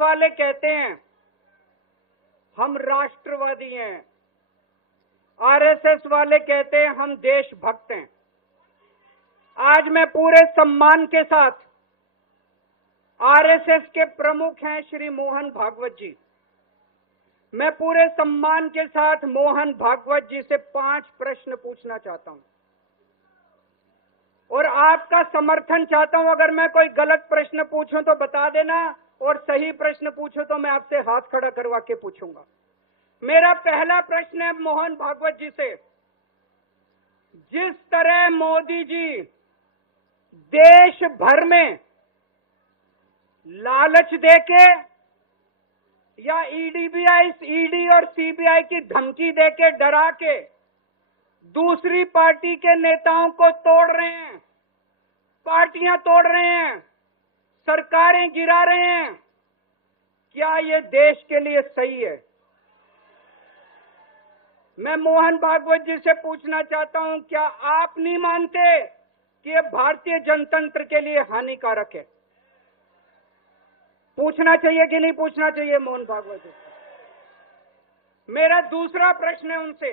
वाले कहते हैं हम राष्ट्रवादी हैं, आरएसएस वाले कहते हैं हम देशभक्त हैं। आज मैं पूरे सम्मान के साथ, आरएसएस के प्रमुख हैं श्री मोहन भागवत जी, मैं पूरे सम्मान के साथ मोहन भागवत जी से 5 प्रश्न पूछना चाहता हूं और आपका समर्थन चाहता हूं। अगर मैं कोई गलत प्रश्न पूछूं तो बता देना, और सही प्रश्न पूछूं तो मैं आपसे हाथ खड़ा करवा के पूछूंगा। मेरा पहला प्रश्न है मोहन भागवत जी से, जिस तरह मोदी जी देश भर में लालच देके या ईडी और सीबीआई की धमकी देके, डरा के दूसरी पार्टी के नेताओं को तोड़ रहे हैं, पार्टियां तोड़ रहे हैं, सरकारें गिरा रहे हैं, क्या ये देश के लिए सही है? मैं मोहन भागवत जी से पूछना चाहता हूं, क्या आप नहीं मानते कि ये भारतीय जनतंत्र के लिए हानिकारक है? पूछना चाहिए कि नहीं पूछना चाहिए मोहन भागवत जी? मेरा दूसरा प्रश्न है उनसे,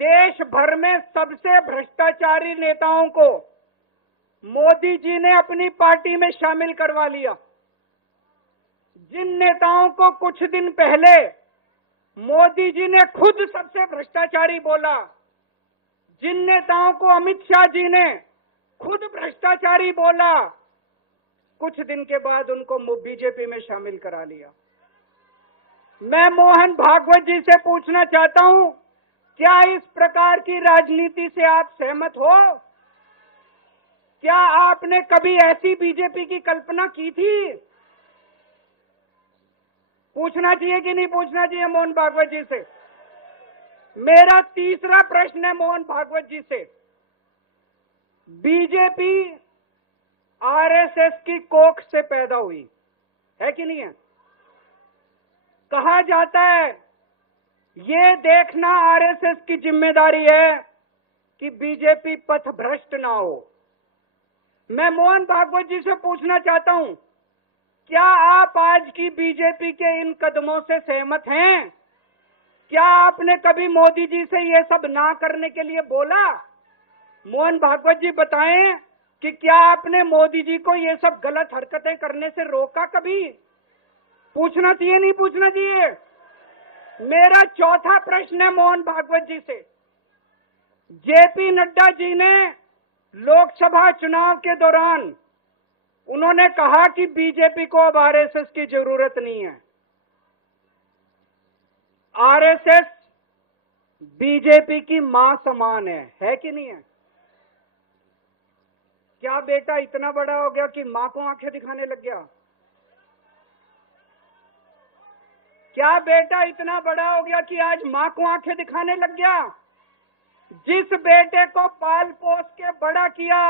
देश भर में सबसे भ्रष्टाचारी नेताओं को मोदी जी ने अपनी पार्टी में शामिल करवा लिया। जिन नेताओं को कुछ दिन पहले मोदी जी ने खुद सबसे भ्रष्टाचारी बोला, जिन नेताओं को अमित शाह जी ने खुद भ्रष्टाचारी बोला, कुछ दिन के बाद उनको बीजेपी में शामिल करा लिया। मैं मोहन भागवत जी से पूछना चाहता हूं, क्या इस प्रकार की राजनीति से आप सहमत हो? क्या आपने कभी ऐसी बीजेपी की कल्पना की थी? पूछना चाहिए कि नहीं पूछना चाहिए मोहन भागवत जी से? मेरा तीसरा प्रश्न है मोहन भागवत जी से, बीजेपी आरएसएस की कोख से पैदा हुई है कि नहीं है? कहा जाता है ये देखना आरएसएस की जिम्मेदारी है कि बीजेपी पथभ्रष्ट ना हो। मैं मोहन भागवत जी से पूछना चाहता हूं, क्या आप आज की बीजेपी के इन कदमों से सहमत हैं? क्या आपने कभी मोदी जी से ये सब ना करने के लिए बोला? मोहन भागवत जी बताएं कि क्या आपने मोदी जी को ये सब गलत हरकतें करने से रोका कभी? पूछना चाहिए नहीं पूछना चाहिए? मेरा चौथा प्रश्न है मोहन भागवत जी से, जेपी नड्डा जी ने लोकसभा चुनाव के दौरान उन्होंने कहा कि बीजेपी को अब आरएसएस की जरूरत नहीं है। आरएसएस बीजेपी की मां समान है कि नहीं है? क्या बेटा इतना बड़ा हो गया कि मां को आंखें दिखाने लग गया? क्या बेटा इतना बड़ा हो गया कि आज मां को आंखें दिखाने लग गया? जिस बेटे को पाल पोस के बड़ा किया,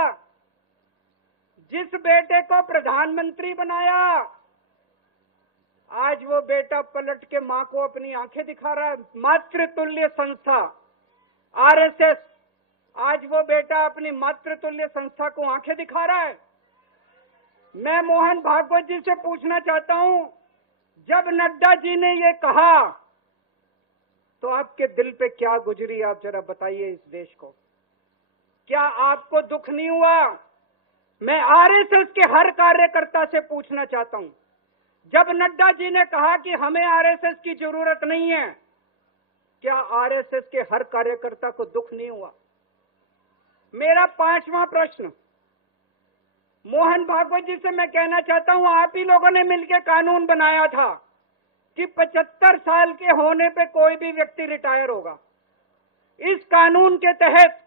जिस बेटे को प्रधानमंत्री बनाया, आज वो बेटा पलट के मां को अपनी आंखें दिखा रहा है। मातृतुल्य संस्था आरएसएस, आज वो बेटा अपनी मातृतुल्य संस्था को आंखें दिखा रहा है। मैं मोहन भागवत जी से पूछना चाहता हूं, जब नड्डा जी ने ये कहा तो आपके दिल पे क्या गुजरी, आप जरा बताइए इस देश को। क्या आपको दुख नहीं हुआ? मैं आरएसएस के हर कार्यकर्ता से पूछना चाहता हूं, जब नड्डा जी ने कहा कि हमें आरएसएस की जरूरत नहीं है, क्या आरएसएस के हर कार्यकर्ता को दुख नहीं हुआ? मेरा पांचवा प्रश्न मोहन भागवत जी से मैं कहना चाहता हूं, आप ही लोगों ने मिलकर कानून बनाया था कि 75 साल के होने पे कोई भी व्यक्ति रिटायर होगा। इस कानून के तहत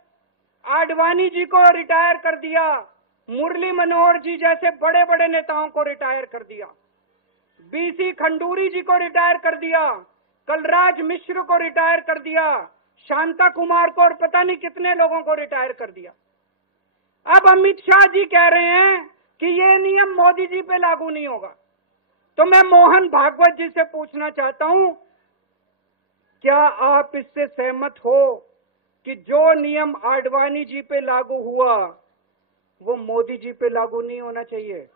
आडवाणी जी को रिटायर कर दिया, मुरली मनोहर जी जैसे बड़े बड़े नेताओं को रिटायर कर दिया, बीसी खंडूरी जी को रिटायर कर दिया, कलराज मिश्र को रिटायर कर दिया, शांता कुमार को और पता नहीं कितने लोगों को रिटायर कर दिया। अब अमित शाह जी कह रहे हैं कि ये नियम मोदी जी पे लागू नहीं होगा। तो मैं मोहन भागवत जी से पूछना चाहता हूं, क्या आप इससे सहमत हो कि जो नियम आडवाणी जी पे लागू हुआ वो मोदी जी पे लागू नहीं होना चाहिए?